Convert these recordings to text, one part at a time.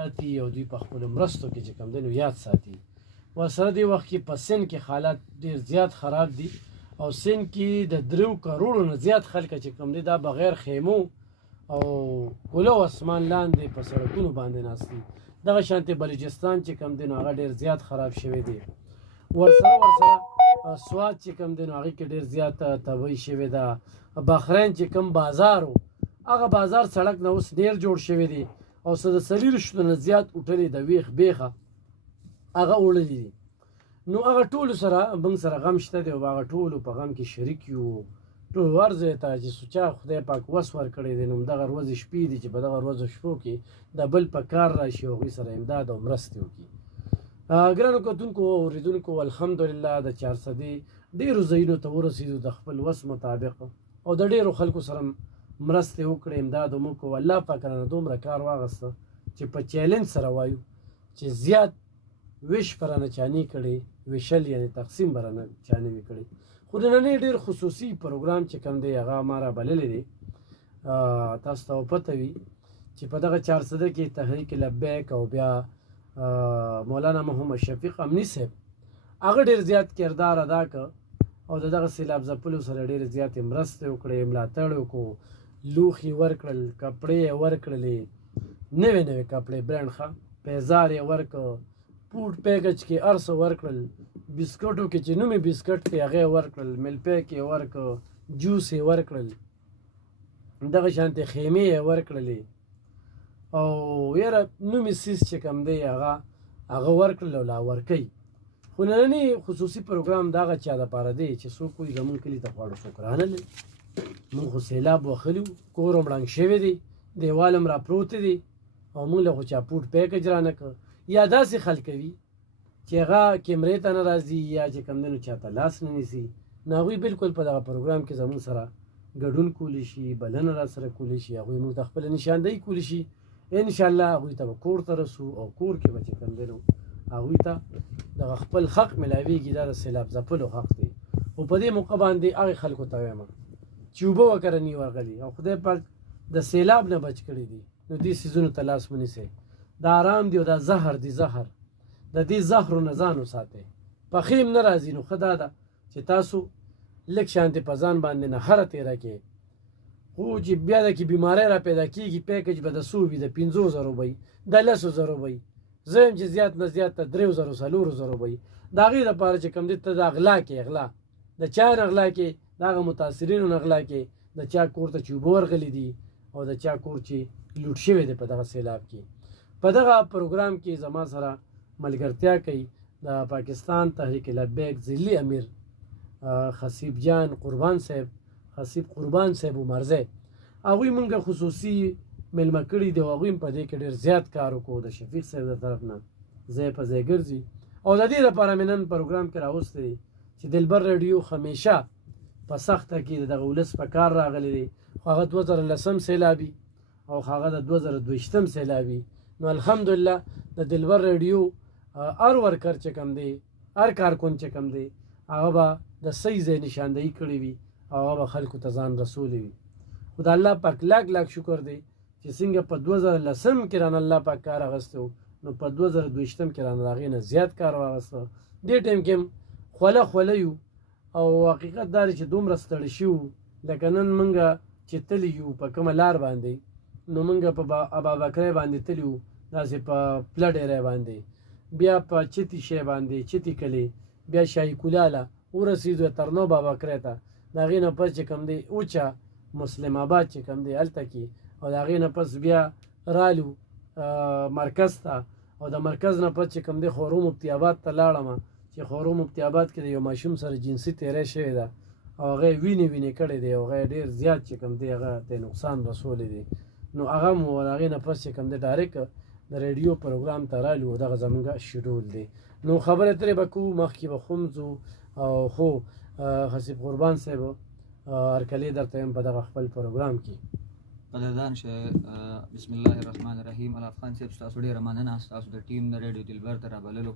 ساتي او دوی په خپلو مرستو کې چې کوم دی نو یاد ساتي. ورسره دې وخت کې په سند کې حالات ډېر زیات خراب دي او سند کې د 3 کروڑو نه زیات خلک چې کوم دی دا بغیر خیمو او ګلو اسمان لاندې په سړکونو باندې ناست دي. دغه شانتې بلوچستان چې کوم دی نو هغه ډېر زیات خراب شوی دی. ورسره سوات چې کوم دی نو هغې کې ډېر زیات تباهي شوې ده. بحرین چې کوم بازار و هغه بازار سړک نه اوس ډېر جوړ شوی دی او څه د 40 نه زیات هوټلې د ویښ بیخه هغه وړلي دي. نو هغه ټولو سره موږ سره غم شته دی او هغه ټولو په غم کې شریک یو. ټول هر ځای ته چې سوچا خدای پاک وس ورکړی دی نو همدغه ورځې شپې دي چې په دغه ورځو شپو کې د بل په کار راشي او هغوی سره امداد او مرستې وکړي. ګرانو کتونکو او اورېدونکو الحمدلله د چارسدې ډېرو ځایونو ته ورسېدو د خپل وس مطابق او د ډېرو خلکو سره مرستې وکړې امداد مو کو. الله پاک رانه دومره کار واغسته چې په چیلنج سره وایو چې زیات ویش به رانه چانې کړې ویشل یعنې تقسیم به رانه چانې وي کړې. خو نننی ډېر خصوصي پروګرام چې کوم دی هغه ما را بللی دی. تاسو ته پته وي چې په دغه چارسده کې تحریک لبیک او بیا مولانا محمد شفیق امنی صاحب هغه ډېر زیات کردار ادا کړ او د دغه سیلاب ځپلو سره ډېرې زیاتې مرستې وکړې ملاتړ وکړو لوښي ورکړل کپړې یې ورکړلې نوې نوې کپړې برانډ ښه پیزار یې ورکړ فوډ پیکج کې هر څه ورکړل بسکټو کې چې نومې بسکټ دی هغه یې ورکړل مل پیک یې ورکړ جوس یې ورکړل دغه شانتې خیمې یې ورکړلې او یاره نومې سیس چې کوم دی هغه ورکړل او لا ورکوي. خو نننی خصوصي پروګرام د هغه چا دپاره دی چې څوک وایي زمونږ کلي ته خواړه څوک رانلل. مونږ خو سیلاب وښلي وو کور هم ړنګ شوی دی دیوال هم راپروتې دي او مونږ له خو چا فوډ پیکج رانه کړ. یا داسې خلک وي چې هغه کیمرې ته نه راځي یا چې کوم دی نو چاته لاس نه نیسي نو هغوی بلکل په دغه پروګرام کې زمونږ سره ګډون کولی شي بلنه را سره کولی شي هغوی مونږ ته خپله نشاندهي کولی شي. انشاءالله هغوی ته به کور ته رسو او کور کې به چې کوم دی نو هغوی ته دغه خپل حق میلاویږي دا د سیلاب ځپلو حق دی. خو په دې موقع باندې هغې خلکو ته وایم چې اوبه وکره نی ورغلي او خدای پاک د سیلاب نه بچ کړي دي نو دې څیزونو ته لاس ونیسئ. دا آرام دی او دا زهر دی زهر د دې زهرو نه ځان وساتئ. پخې هم نه راځي نو ښه دا ده چې تاسو لږ شانتې په ځان باندې نه هره تېره کړئ. خو چې بیا د کې بیماری را پیدا کېږي پیکج به د څو وي د 500 وي د 10,000 وي زه یم چې زیات نه زیات ته 3,000 4,000 وي. د هغې دپاره چې کوم دی ته د اغلا کې اغلا د چا نه اغلا کې د هغه متاثرینو نه اغلا کې د چا کور ته چې اوبه ورغلي دي او د چا کور چې لوټ شوی دی په دغه سیلاب کې. په دغه پروګرام کې زما سره ملګرتیا کوي د پاکستان تحریک لبیک ضلعي امیر خصیب جان قربان صاحب خصیب قربان صاحب عمرزی. هغوی مونږ خصوصي میلمه کړي دي او هغوی په دې کې ډېر زیات کار وکړو د شفیق صاحب د طرف نه ځای په ځای ګرځي. او د دې لپاره مې نن پروګرام کې راوستی دی چې دلبر رادیو همیشه په سخته کې دغه ولس په کار راغلی دی. خو هغه 2010 سیلابي او هغه د 2022 سیلابي. نو الحمدلله د دلبر رادیو هر ورکر چې کوم دی هر کارکون چې کوم دی هغه به د صحیح ځای نشاندهي کړې وي او هغه به خلکو ته ځان رسولی وي. خو د الله پاک لاک لاک شکر دی چې څنګه په 2010 کې رانه الله پاک کار اخیستی و نو په 2022 کې رانه د هغې نه زیات کار واخیسته. دې ټایم کې هم خوله یو او حقیقت دا دی چې دومره ستړي شوي لکه نن موږ چې تلي یو په کومه لار باندې نو موږ په ابابکری باندې تلي وو داسې په پلډ ایریا باندې بیا په چتي شی باندې چتي کلي بیا شاهي کولاله ورسېدو ترنو بابکری ته د هغې نه پس چې کوم دی اوچه مسلم آباد چې کوم دی هلته کې او د هغې نه پس بیا رالو مرکز ته او د مرکز نه پس چې کوم دی خورو مفتي آباد ته لاړم چې خورو مفتي آباد کې د یو ماشوم سره جنسي تیری شوې ده او هغه یې وینې کړی دی او هغه یې ډېر زیات چې کوم دی هغه ته نقصان رسولی دی. نو هغه مو د هغې نه پس چې کوم دی ډایرکټ د ریډیو پروګرام ته رالو دغه زموږ شیډول دی. نو خبرې ترې به کوو مخکې به خو ځو او خو خصیب قربان صاحب هرکلی درته یم په دغه خپل پروګرام کې قدردان شه. بسم الله الرحمن الرحیم. الف خان صاحب ستاسو ډېره مننه ستاسو د ټیم د ریډیو دلبر ته رابللو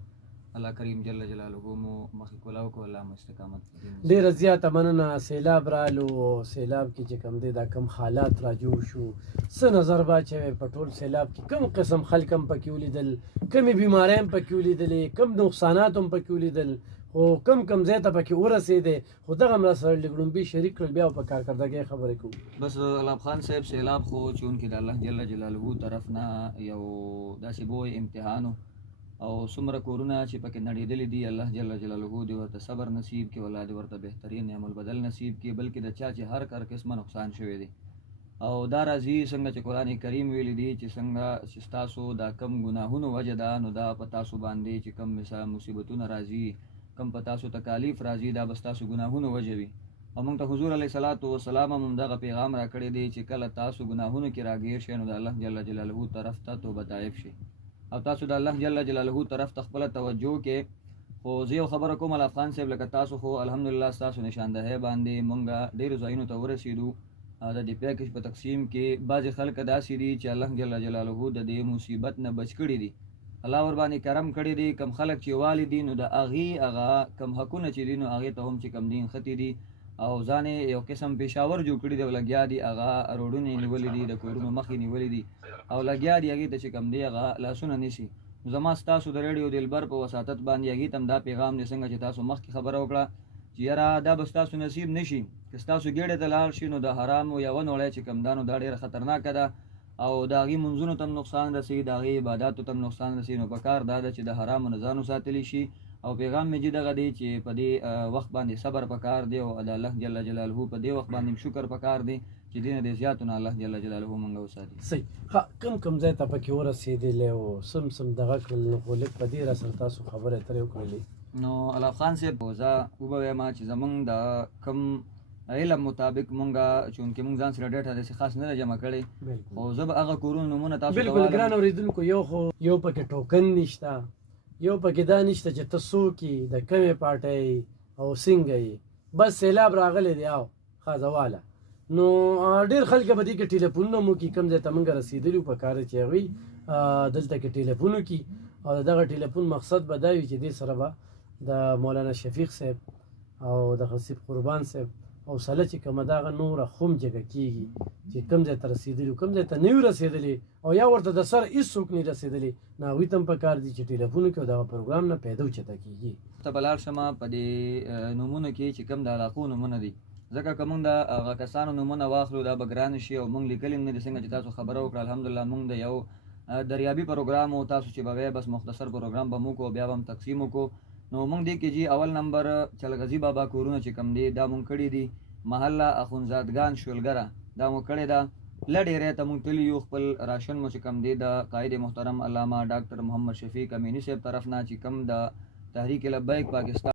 الله کریم جل جلاله مو مخې کولاو کو الله مو استقامت ډېره زیاته مننه. سیلاب رالو او سیلاب کې چې کوم دی دا کم حالات را جوړ شو، څه نظر به اچوئ په ټول سیلاب کې کوم قسم خلک هم پکې ولیدل، کمې بیمارۍ هم پکې ولیدلې، کم نقصانات هم پکې ولیدل، خو کم ځای ته پکې ورسېدی، خو دغه هم راسره لږ ړومبي شریک کړل، بیا په کارکردګۍ خبرې کوو. بس علام خان صاحب سیلاب خو چونکې د الله جل جلاله طرف نه یو داسې بوی امتحان او څومره کورونه چې پکې نړېدلي دي الله جل جلاله دې ورته صبر نصیب کړي، والله دې ورته بهترین عمل بدل نصیب کړي، بلکې د چا چې هر قسمه نقصان شوی دی او دا راځي څنګه چې قرآن کریم ویلی دی چې څنګه چې ستاسو دا کم ګناهونو وجه ده نو دا په تاسو باندې چې کم مثال مصیبتونه راځي، کم په تاسو تکالیف راځي، دا به ستاسو ګناهونو وجه وي. او موږ ته حضور علیه صلات وسلام هم دغه پیغام را کړی دی چې کله تاسو ګناهونو کې راګیر شئ نو د الله جل جلاله طرف ته توبه طائب شئ او تاسو د الله جل جلاله طرف ته خپله توجه کې. خو زه یو خبره کوم علام خان صاحب، لکه تاسو خو الحمدلله ستاسو نشاندهۍ باندې موږ ډېرو ځایونو ته ورسېدو. د دې پیکج په تقسیم کې بعضې خلک داسې دي چې الله جل جلاله د دې مصیبت نه بچ کړي دي، الله ور باندې کرم کړی دی. کم خلک چې والي دي نو د هغې هغه کم حقونه چې دي نو هغې ته هم چې کم دین خطي دي او ځان یو قسم پېشاور جوړ کړي دی او لګیا دي هغه روډونه یې نیولي دي، د کورونو مخ یې نیولي دي او لګیا دي هغې ته چې کم دی هغه لاسونه نیسي. زما ستاسو د ریډیو دلبر په وساطت باندې هغې ته هم دا پیغام دی څنګه چې تاسو مخکې خبره وکړه چې یاره دا به ستاسو نصیب نشي، که ستاسو ګېډې ته لاړ شي نو د حرامو یوه نوړی چې کم دا نو دا ډېره خطرناکه ده او د هغې منځونو ته هم نقصان رسي، د هغې عباداتو ته هم نقصان رسي. نو په کار دا ده چې د حرامو نه ځان وساتلی شي او پیغام مې دغه دی چې په دې وخت باندې صبر پکار دی او د الله جل جلاله په دې وخت باندې شکر پکار دی چې دې نه دې زیاتو نه الله جل جلاله مونږ وساتي. صحیح. کم ځای ته پکې ورسېدلی او سم دغه کړل نو خو لږ په دې را سره تاسو خبرې اترې وکړلې. نو علام خان صاحب زه وبویم چې زمونږ د کم علم مطابق مونږه چونکې مونږ ځان سره ډېټه داسې خاص نه ده جمع کړې، خو زه به هغه کورونو نومونه تاسو ته بالکل ګران اورېدونکو، یو پکې ټوکن نشته، یو پکې دا نشته چې ته څوک یې، د کمې پارټۍ او څنګه یې، بس سیلاب راغلی دی او خازواله. نو ډېر خلک به دې کې ټلیفونونه مو کي کوم ځای ته مونږ رسېدلي په کار چې هغوی دلته کې ټلیفون وکړي او د دغه ټلیفون مقصد به دا وي چې دې سره به د مولانا شفیق صاحب او د خصیب قربان صاحب حوصله چې کومه دغه نوره خوم جګه کېږي چې کوم ځای ته رسېدلي کوم ځای ته نه وي رسېدلي او یا ورته د سره هېڅوک نه رسېدلي نو هغوی ته هم په کار دي چې ټلیفون وکړي او دغه پروګرام نه پیدا اوچته کېږي. ته به لاړ شمه په دې نومونو کې چې کوم د علاقو نومونه دي، ځکه که مونږ د هغه کسانو نومونه واخلو دا به ګرانه شي او مونږ لیکلي هم نه دي څنګه چې تاسو خبره وکړه. الحمدلله مونږ د یو دریابي پروګرام او تاسو چې به وی بس مختصر پروګرام به مو کو بیا به هم تقسیم وکړو. نو مونږ دې کې جي اول نمبر چلغزي بابا کورونه چې کم دی دا مونږ کړي دي، محله اخونزادګان شولګره دا مو کړی ده، لډېری ته مونږ تللي یو، خپل راشن مو چې کم دی د قائد محترم علامه ډاکټر محمد شفیق امینی صاحب طرف نه چې کم د تحریک لبیک پاکستان